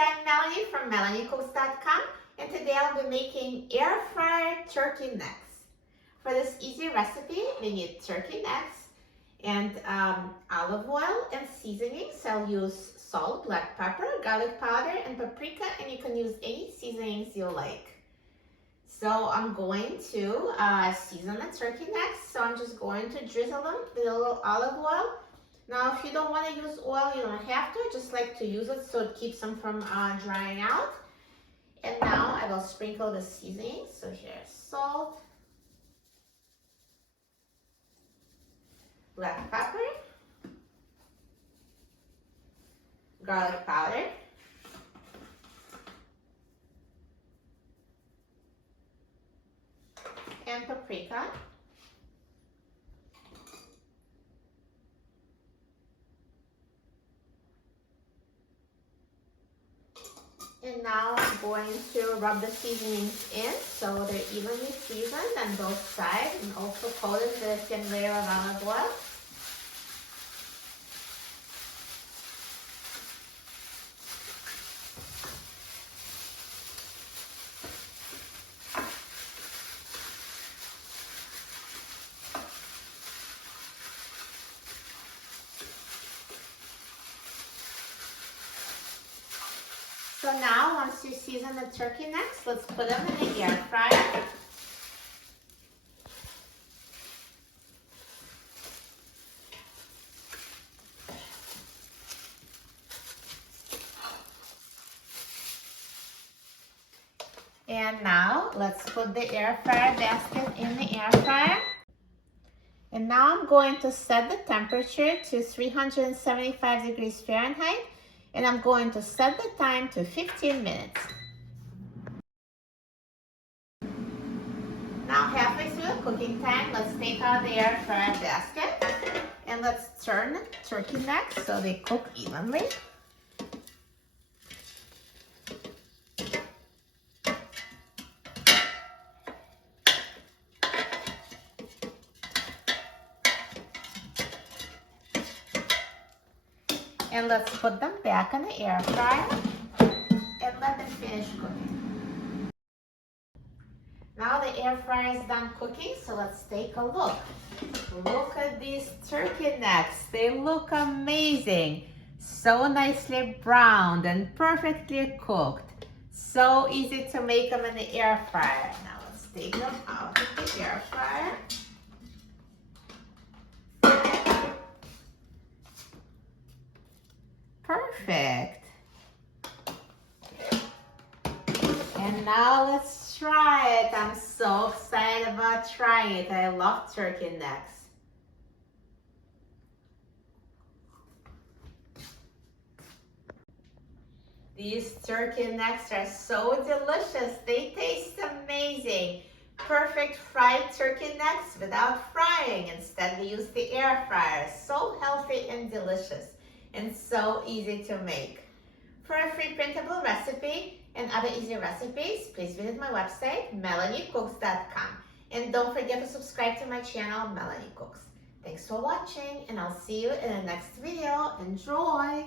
I'm Melanie from MelanieCooks.com, and today I'll be making air fried turkey necks. For this easy recipe, we need turkey necks and olive oil and seasonings. I'll use salt, black pepper, garlic powder, and paprika, and you can use any seasonings you like. So I'm going to season the turkey necks. So I'm just going to drizzle them with a little olive oil. Now, if you don't want to use oil, you don't have to. I just like to use it so it keeps them from drying out. And now I will sprinkle the seasoning. So here's salt, black pepper, garlic powder, and paprika. And now I'm going to rub the seasonings in so they're evenly seasoned on both sides and also coated with a thin layer of olive oil. So now, once you season the turkey necks, let's put them in the air fryer. And now, let's put the air fryer basket in the air fryer. And now I'm going to set the temperature to 375 degrees Fahrenheit. And I'm going to set the time to 15 minutes. Now halfway through the cooking time, let's take out the air fryer basket and let's turn the turkey necks so they cook evenly. And let's put them back in the air fryer and let them finish cooking. Now the air fryer is done cooking, so let's take a look. Look at these turkey necks. They look amazing. So nicely browned and perfectly cooked. So easy to make them in the air fryer. Now let's take them out of the air fryer. Perfect. And now let's try it. I'm so excited about trying it. I love turkey necks. These turkey necks are so delicious. They taste amazing. Perfect fried turkey necks without frying. Instead, we use the air fryer. So healthy and delicious, and so easy to make. For a free printable recipe and other easy recipes, please visit my website, MelanieCooks.com. And don't forget to subscribe to my channel, Melanie Cooks. Thanks for watching, and I'll see you in the next video. Enjoy!